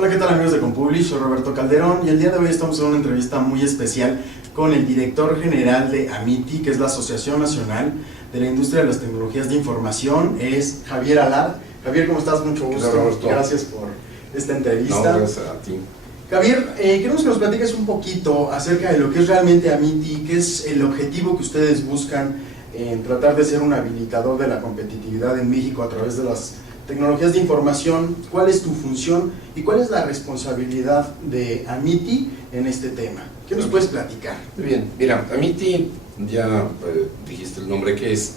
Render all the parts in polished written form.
Hola, ¿qué tal amigos de Compublish? Soy Roberto Calderón y el día de hoy estamos en una entrevista muy especial con el director general de AMITI, que es la Asociación Nacional de la Industria de las Tecnologías de Información, es Javier Alard. Javier, ¿cómo estás? Mucho gusto. Gracias por esta entrevista. No, gracias a ti. Javier, queremos que nos platiques un poquito acerca de lo que es realmente AMITI, qué es el objetivo que ustedes buscan en tratar de ser un habilitador de la competitividad en México a través de las tecnologías de información, cuál es tu función y cuál es la responsabilidad de AMITI en este tema. ¿Qué nos puedes platicar? Muy bien, mira, AMITI, ya dijiste el nombre que es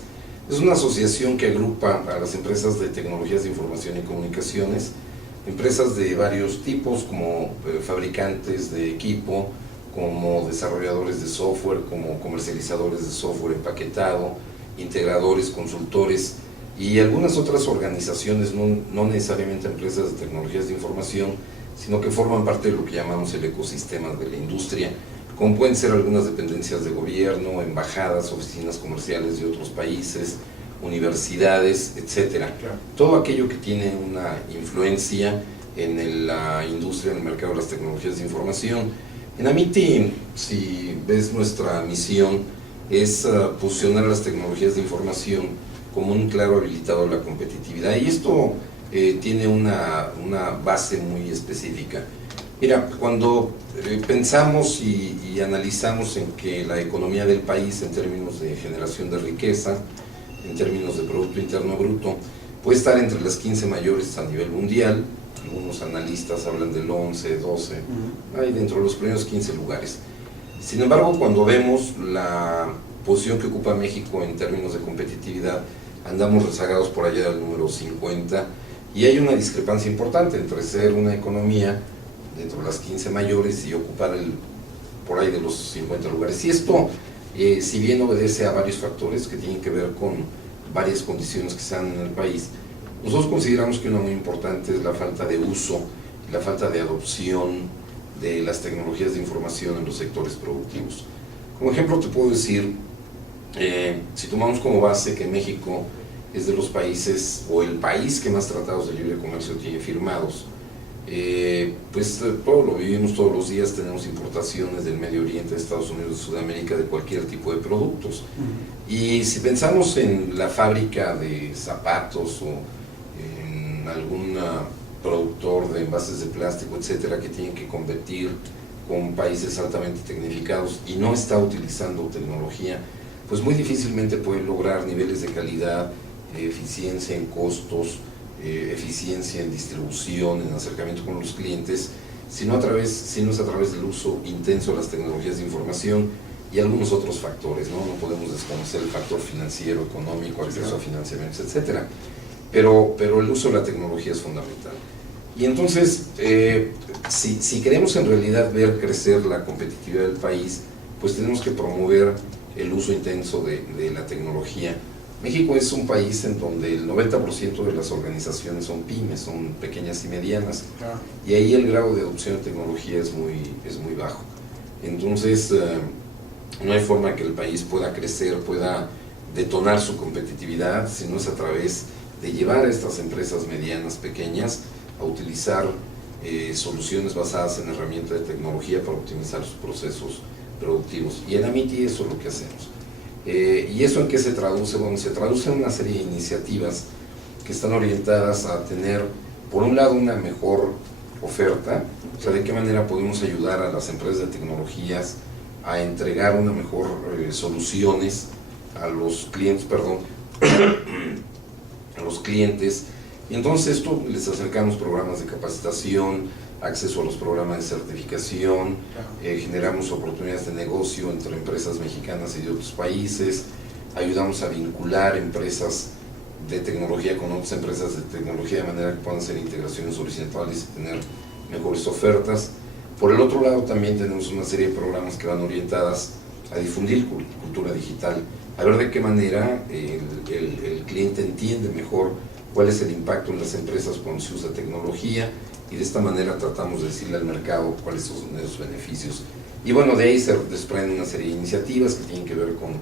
una asociación que agrupa a las empresas de tecnologías de información y comunicaciones, empresas de varios tipos, como fabricantes de equipo, como desarrolladores de software, como comercializadores de software empaquetado, integradores, consultores, y algunas otras organizaciones, no necesariamente empresas de tecnologías de información, sino que forman parte de lo que llamamos el ecosistema de la industria, como pueden ser algunas dependencias de gobierno, embajadas, oficinas comerciales de otros países, universidades, etcétera. Claro. Todo aquello que tiene una influencia en la industria, en el mercado de las tecnologías de información. En AMITI, si ves nuestra misión, es posicionar las tecnologías de información como un claro habilitador de la competitividad, y esto tiene una base muy específica. Mira, cuando pensamos y analizamos en que la economía del país en términos de generación de riqueza, en términos de Producto Interno Bruto, puede estar entre las 15 mayores a nivel mundial, algunos analistas hablan del 11, 12, hay dentro de los primeros 15 lugares. Sin embargo, cuando vemos la posición que ocupa México en términos de competitividad, andamos rezagados por allá del número 50, y hay una discrepancia importante entre ser una economía dentro de las 15 mayores y ocupar por ahí de los 50 lugares. Y esto, si bien obedece a varios factores que tienen que ver con varias condiciones que se dan en el país, nosotros consideramos que una muy importante es la falta de uso, la falta de adopción de las tecnologías de información en los sectores productivos. Como ejemplo te puedo decir, si tomamos como base que México es de los países, o el país que más tratados de libre comercio tiene firmados, pues todo lo vivimos todos los días, tenemos importaciones del Medio Oriente, de Estados Unidos, de Sudamérica, de cualquier tipo de productos. Y si pensamos en la fábrica de zapatos o en algún productor de envases de plástico, etcétera, que tiene que competir con países altamente tecnificados y no está utilizando tecnología, pues muy difícilmente puede lograr niveles de calidad, eficiencia en costos, eficiencia en distribución, en acercamiento con los clientes, si no es a través del uso intenso de las tecnologías de información y algunos otros factores, ¿no? No podemos desconocer el factor financiero, económico, acceso a financiamientos, etcétera. Pero el uso de la tecnología es fundamental. Y entonces, si queremos en realidad ver crecer la competitividad del país, pues tenemos que promover el uso intenso de la tecnología. México es un país en donde el 90% de las organizaciones son pymes, son pequeñas y medianas, y ahí el grado de adopción de tecnología es muy bajo. Entonces, no hay forma que el país pueda crecer, pueda detonar su competitividad, si no es a través de llevar a estas empresas medianas, pequeñas, a utilizar soluciones basadas en herramientas de tecnología para optimizar sus procesos productivos. Y en AMITI eso es lo que hacemos. ¿Y eso en qué se traduce? Bueno, se traduce en una serie de iniciativas que están orientadas a tener, por un lado, una mejor oferta, o sea, de qué manera podemos ayudar a las empresas de tecnologías a entregar una mejor soluciones a los clientes, a los clientes. Y entonces esto les acercamos programas de capacitación, acceso a los programas de certificación, generamos oportunidades de negocio entre empresas mexicanas y de otros países, ayudamos a vincular empresas de tecnología con otras empresas de tecnología de manera que puedan hacer integraciones horizontales y tener mejores ofertas. Por el otro lado también tenemos una serie de programas que van orientadas a difundir cultura digital, a ver de qué manera el cliente entiende mejor cuál es el impacto en las empresas cuando se usa tecnología, y de esta manera tratamos de decirle al mercado cuáles son esos beneficios. Y bueno, de ahí se desprenden una serie de iniciativas que tienen que ver con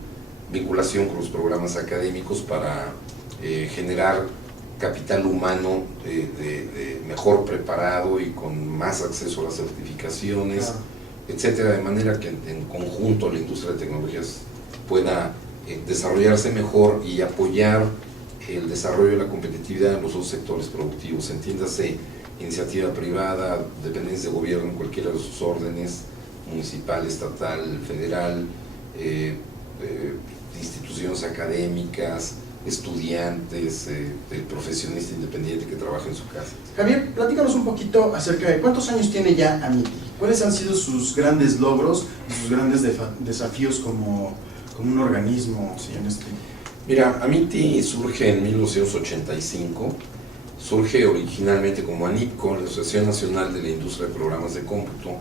vinculación con los programas académicos para generar capital humano mejor preparado y con más acceso a las certificaciones, Claro. etcétera, de manera que en conjunto la industria de tecnologías pueda desarrollarse mejor y apoyar el desarrollo de la competitividad en los dos sectores productivos, entiéndase iniciativa privada, dependencias de gobierno en cualquiera de sus órdenes, municipal, estatal, federal, instituciones académicas, estudiantes, el profesionista independiente que trabaja en su casa. Javier, platícanos un poquito acerca de cuántos años tiene ya Amity. ¿Cuáles han sido sus grandes logros y sus grandes desafíos como un organismo? ¿Sí? Mira, Amity surge en 1985, surge originalmente como ANIPCO, la Asociación Nacional de la Industria de Programas de Cómputo,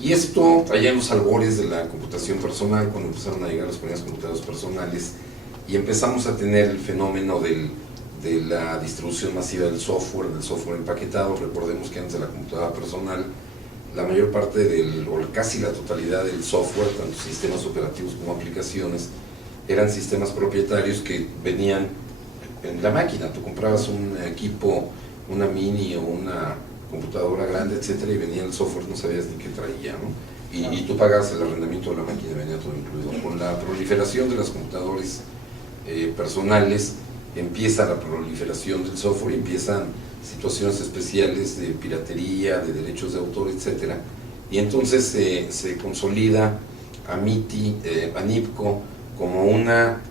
y esto allá en los albores de la computación personal, cuando empezaron a llegar las primeras computadoras personales, y empezamos a tener el fenómeno de la distribución masiva del software empaquetado. Recordemos que antes de la computadora personal, la mayor parte o casi la totalidad del software, tanto sistemas operativos como aplicaciones, eran sistemas propietarios que venían en la máquina. Tú comprabas un equipo, una mini o una computadora grande, etcétera, y venía el software, no sabías ni qué traía, ¿no? Y tú pagabas el arrendamiento de la máquina, venía todo incluido. Con la proliferación de las computadoras personales, empieza la proliferación del software, empiezan situaciones especiales de piratería, de derechos de autor, etcétera, y entonces se consolida Amity, ANIPCO, como una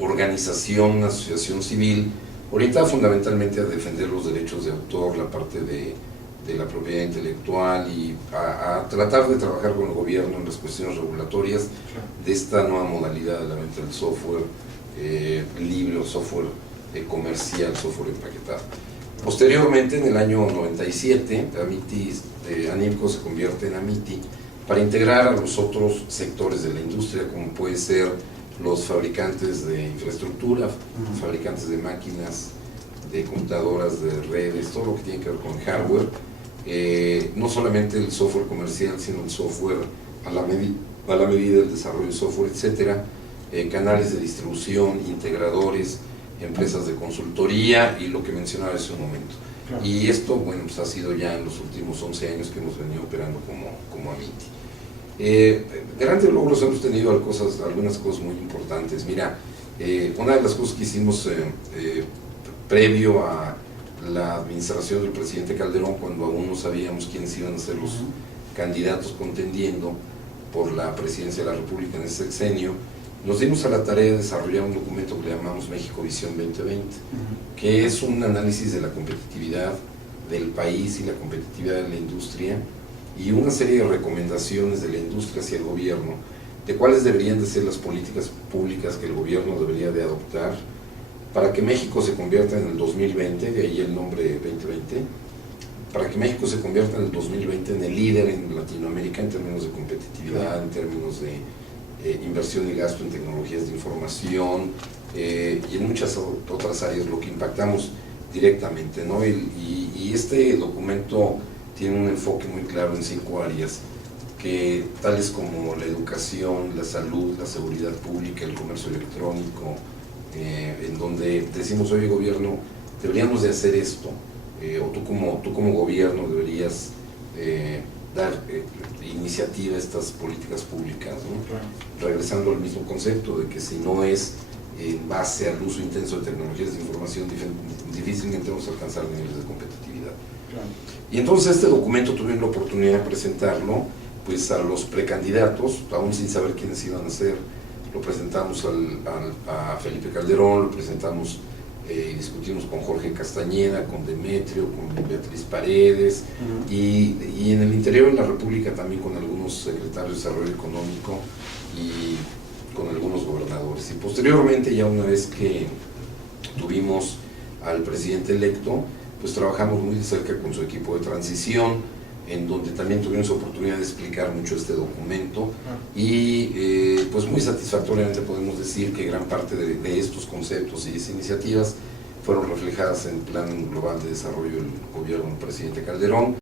organización, una asociación civil orientada fundamentalmente a defender los derechos de autor, la parte de la propiedad intelectual, y a tratar de trabajar con el gobierno en las cuestiones regulatorias de esta nueva modalidad de la venta del software libre o software comercial, software empaquetado. Posteriormente, en el año 97, ANIPCO se convierte en Amity para integrar a los otros sectores de la industria, como puede ser los fabricantes de infraestructura, fabricantes de máquinas, de computadoras, de redes, todo lo que tiene que ver con hardware, no solamente el software comercial, sino el software a la medida del desarrollo de software, etcétera, canales de distribución, integradores, empresas de consultoría y lo que mencionaba hace un momento. Claro. Y esto, bueno, pues ha sido ya en los últimos 11 años que hemos venido operando como Amity. Grandes logros hemos tenido algunas cosas muy importantes. Mira, una de las cosas que hicimos previo a la administración del presidente Calderón, cuando aún no sabíamos quiénes iban a ser los candidatos contendiendo por la presidencia de la República en ese sexenio, nos dimos a la tarea de desarrollar un documento que le llamamos México Visión 2020, que es un análisis de la competitividad del país y la competitividad de la industria, y una serie de recomendaciones de la industria hacia el gobierno de cuáles deberían de ser las políticas públicas que el gobierno debería de adoptar para que México se convierta en el 2020, de ahí el nombre 2020, para que México se convierta en el 2020 en el líder en Latinoamérica en términos de competitividad, en términos de inversión y gasto en tecnologías de información, y en muchas otras áreas, lo que impactamos directamente, ¿no? Y este documento tiene un enfoque muy claro en 5 áreas, tales como la educación, la salud, la seguridad pública, el comercio electrónico, en donde decimos, oye gobierno, deberíamos de hacer esto, o tú como gobierno deberías dar iniciativa a estas políticas públicas, ¿no? Claro. Regresando al mismo concepto de que si no es en base al uso intenso de tecnologías de información, difícilmente vamos a alcanzar niveles de competitividad. Claro. Y entonces este documento tuvimos la oportunidad de presentarlo pues a los precandidatos, aún sin saber quiénes iban a ser. Lo presentamos a Felipe Calderón, lo presentamos y discutimos con Jorge Castañeda, con Demetrio, con Beatriz Paredes, y en el interior de la República también con algunos secretarios de Desarrollo Económico y con algunos gobernadores. Y posteriormente, ya una vez que tuvimos al presidente electo, pues trabajamos muy de cerca con su equipo de transición, en donde también tuvimos oportunidad de explicar mucho este documento, y pues muy satisfactoriamente podemos decir que gran parte de estos conceptos y esas iniciativas fueron reflejadas en el Plan Global de Desarrollo del gobierno del presidente Calderón.